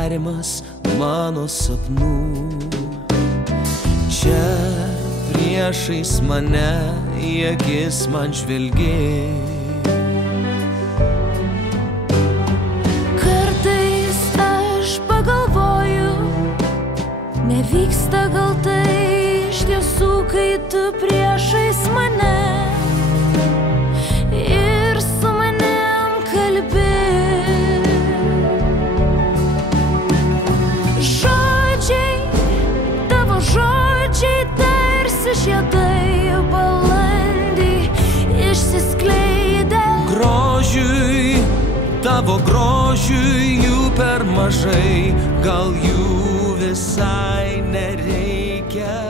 nerimas mano sapnų. Čia priešais mane į akis man žvelgi. Kartais aš pagalvoju, nevyksta gal tai iš tiesų, kai tu priešais mane ir su manim kalbi. Žodžiai tarsi žiedai balandį išsiskleidę. Grožiui, tavo grožiui jų per mažai, gal jų visai nereikia.